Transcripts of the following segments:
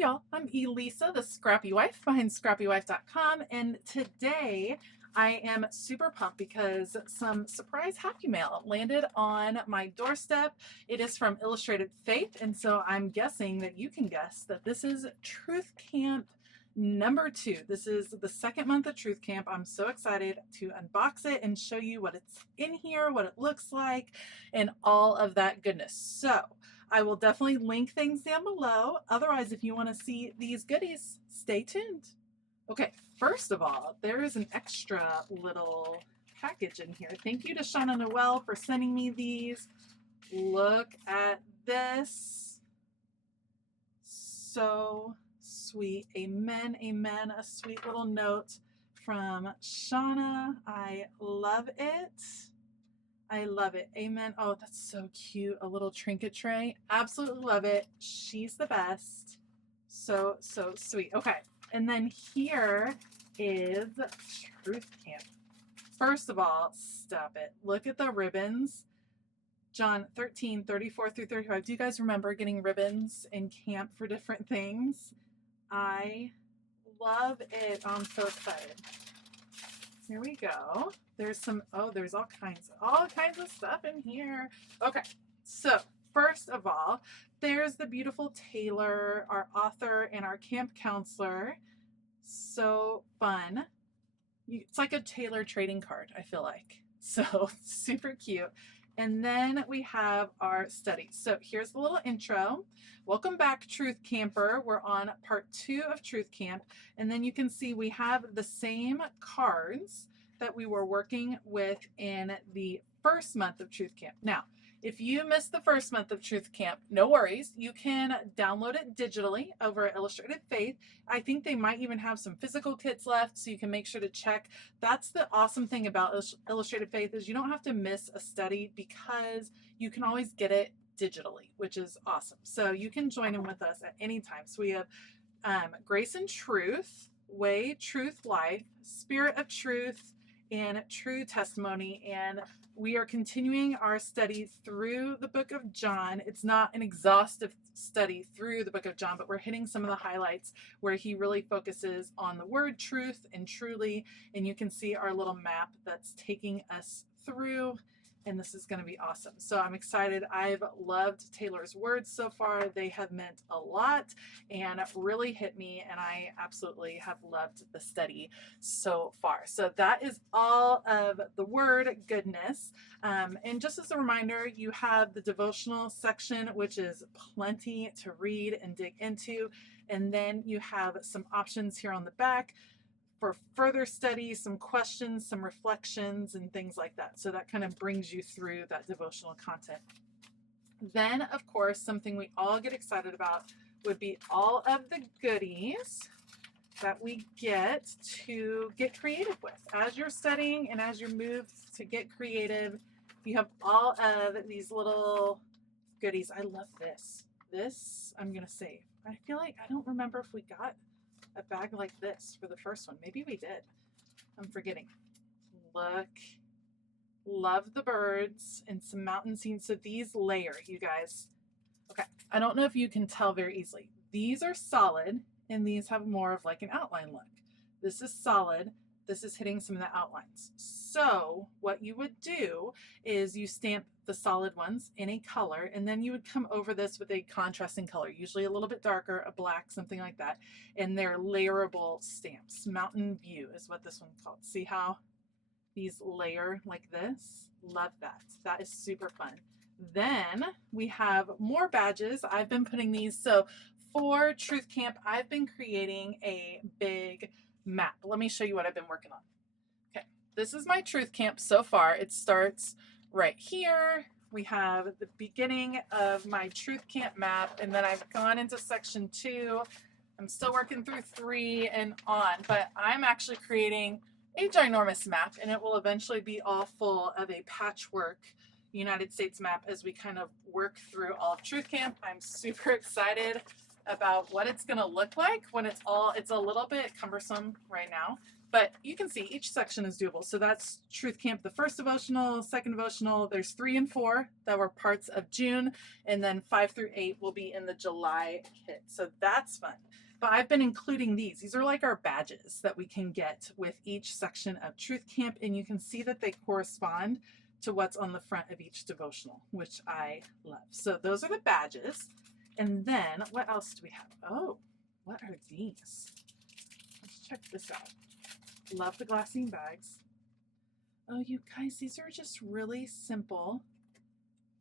y'all, I'm Elisa, the Scrappy Wife behind ScrappyWife.com, and today I am super pumped because some surprise happy mail landed on my doorstep. It is from Illustrated Faith, and so I'm guessing that you can guess that this is Truth Camp number 2. This is the second month of Truth Camp. I'm so excited to unbox it and show you what it's in here, what it looks like, and all of that goodness. So I will definitely link things down below. Otherwise, if you want to see these goodies, stay tuned. Okay, first of all, there is an extra little package in here. Thank you to Shauna Noel for sending me these. Look at this. So sweet. Amen, amen. A sweet little note from Shauna. I love it. I love it. Amen. Oh, that's so cute. A little trinket tray. Absolutely love it. She's the best. So sweet. Okay. And then here is Truth Camp. First of all, stop it. Look at the ribbons. John 13, 34 through 35. Do you guys remember getting ribbons in camp for different things? I love it. Oh, I'm so excited. Here we go. There's some, oh, there's all kinds of stuff in here. Okay, so first of all, there's the beautiful Taylor, our author and our camp counselor. So fun. It's like a Taylor trading card, I feel like. So super cute. And then we have our study. So here's the little intro. Welcome back, Truth Camper. We're on part 2 of Truth Camp. And then you can see we have the same cards that we were working with in the first month of Truth Camp. Now, if you missed the first month of Truth Camp, no worries. You can download it digitally over at Illustrated Faith. I think they might even have some physical kits left, so you can make sure to check. That's the awesome thing about Illustrated Faith is you don't have to miss a study because you can always get it digitally, which is awesome. So you can join in with us at any time. So we have Grace and Truth, Way, Truth, Life, Spirit of Truth, and True Testimony. And we are continuing our study through the book of John. It's not an exhaustive study through the book of John, but we're hitting some of the highlights where he really focuses on the word truth and truly. And you can see our little map that's taking us through. And this is going to be awesome. So I'm excited. I've loved Taylor's words so far. They have meant a lot and really hit me. And I absolutely have loved the study so far. So that is all of the word goodness. And just as a reminder, you have the devotional section, which is plenty to read and dig into. And then you have some options here on the back for further study, some questions, some reflections, and things like that. So that kind of brings you through that devotional content. Then, of course, something we all get excited about would be all of the goodies that we get to get creative with. As you're studying and as you're moved to get creative, you have all of these little goodies. I love this. This I'm going to save. I feel like I don't remember if we got a bag like this for the first one. Maybe we did. I'm forgetting. Look. Love the birds and some mountain scenes. So these layer, you guys. Okay. I don't know if you can tell very easily. These are solid and these have more of like an outline look. This is solid. This is hitting some of the outlines. So what you would do is you stamp the solid ones in a color, and then you would come over this with a contrasting color, usually a little bit darker, a black, something like that. And they're layerable stamps. Mountain View is what this one's called. See how these layer like this? Love that. That is super fun. Then we have more badges. I've been putting these. So for Truth Camp, I've been creating a big map. Let me show you what I've been working on. Okay, this is my Truth Camp so far. It starts right here. We have the beginning of my Truth Camp map, and then I've gone into section 2. I'm still working through 3 and on, but I'm actually creating a ginormous map, and it will eventually be all full of a patchwork United States map as we kind of work through all of Truth Camp. I'm super excited about what it's going to look like when it's a little bit cumbersome right now, But you can see each section is doable. So that's Truth Camp, the first devotional, second devotional. There's 3 and 4 that were parts of June, and then 5 through 8 will be in the July kit. So that's fun. But I've been including these. These are like our badges that we can get with each section of Truth Camp, and you can see that they correspond to what's on the front of each devotional, which I love. So those are the badges. And then what else do we have? Oh, what are these? Let's check this out. Love the glassine bags. Oh, you guys, these are just really simple,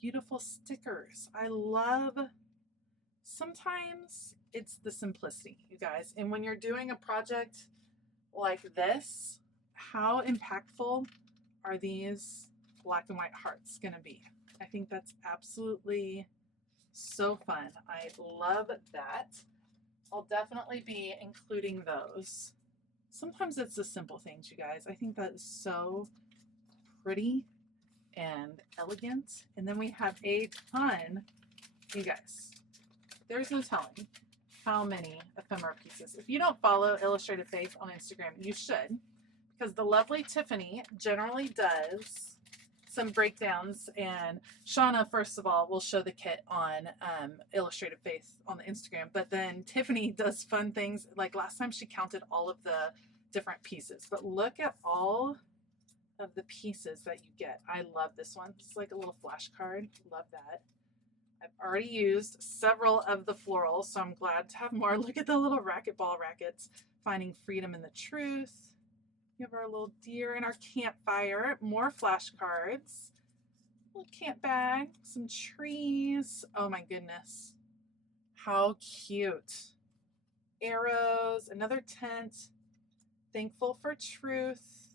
beautiful stickers. I love, sometimes it's the simplicity, you guys. And when you're doing a project like this, how impactful are these black and white hearts gonna be? I think that's absolutely so fun. I love that. I'll definitely be including those. Sometimes it's the simple things, you guys. I think that is so pretty and elegant. And then we have a ton, you guys, there's no telling how many ephemera pieces. If you don't follow Illustrated Faith on Instagram, you should, because the lovely Tiffany generally does some breakdowns, and Shauna, first of all, will show the kit on Illustrated Faith on the Instagram, but then Tiffany does fun things. Like last time she counted all of the different pieces, but look at all of the pieces that you get. I love this one. It's like a little flashcard. Love that. I've already used several of the florals, so I'm glad to have more. Look at the little racquetball rackets. Finding freedom in the truth. We have our little deer and our campfire. More flashcards. Little camp bag. Some trees. Oh my goodness. How cute. Arrows. Another tent. Thankful for truth.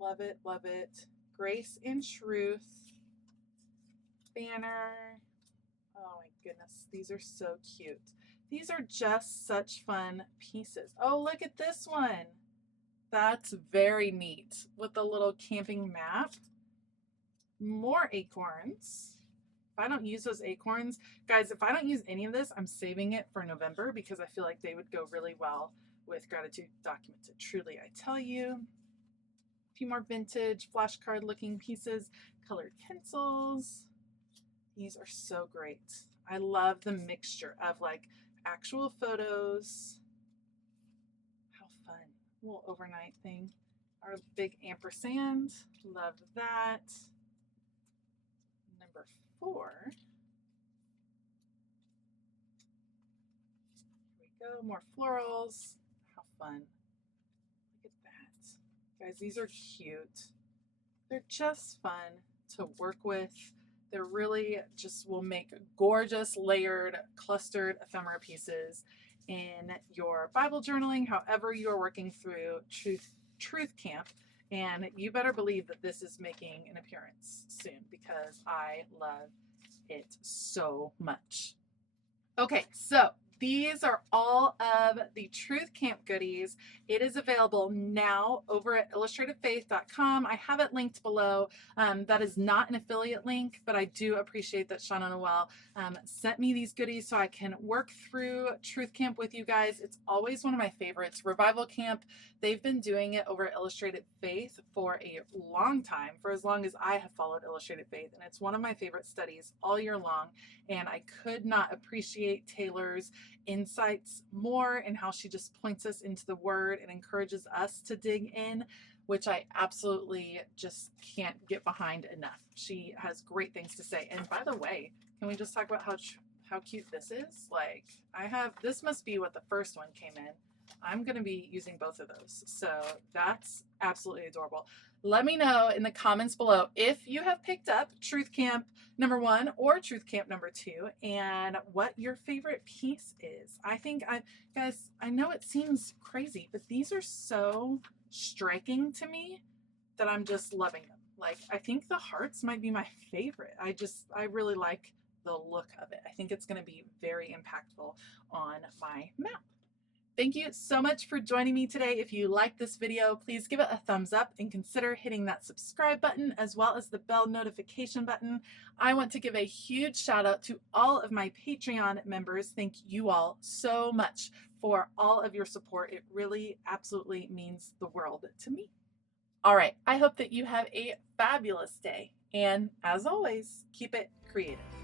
Love it, love it. Grace and truth. Banner. Oh my goodness. These are so cute. These are just such fun pieces. Oh, look at this one. That's very neat with the little camping map. More acorns. If I don't use those acorns, guys, if I don't use any of this, I'm saving it for November because I feel like they would go really well with gratitude documented. Truly, I tell you. A few more vintage flashcard looking pieces, colored pencils. These are so great. I love the mixture of like actual photos. How fun. A little overnight thing. Our big ampersand. Love that. Number 4. Here we go. More florals. How fun. Look at that. Guys, these are cute. They're just fun to work with. They're really just will make gorgeous, layered, clustered ephemera pieces in your Bible journaling, however you're working through Truth Camp. And you better believe that this is making an appearance soon because I love it so much. Okay, so these are all of the Truth Camp goodies. It is available now over at illustratedfaith.com. I have it linked below. That is not an affiliate link, but I do appreciate that Shauna Noel sent me these goodies so I can work through Truth Camp with you guys. It's always one of my favorites. Revival Camp, they've been doing it over at Illustrated Faith for a long time, for as long as I have followed Illustrated Faith, and it's one of my favorite studies all year long, and I could not appreciate Taylor's insights more and how she just points us into the word and encourages us to dig in, which I absolutely just can't get behind enough. She has great things to say. And by the way, can we just talk about how cute this is? Like, this must be what the first one came in. I'm going to be using both of those. So that's absolutely adorable. Let me know in the comments below if you have picked up Truth Camp number 1 or Truth Camp number 2 and what your favorite piece is. Guys, I know it seems crazy, but these are so striking to me that I'm just loving them. Like, I think the hearts might be my favorite. I really like the look of it. I think it's going to be very impactful on my map. Thank you so much for joining me today. If you liked this video, please give it a thumbs up and consider hitting that subscribe button as well as the bell notification button. I want to give a huge shout out to all of my Patreon members. Thank you all so much for all of your support. It really absolutely means the world to me. All right, I hope that you have a fabulous day. And as always, keep it creative.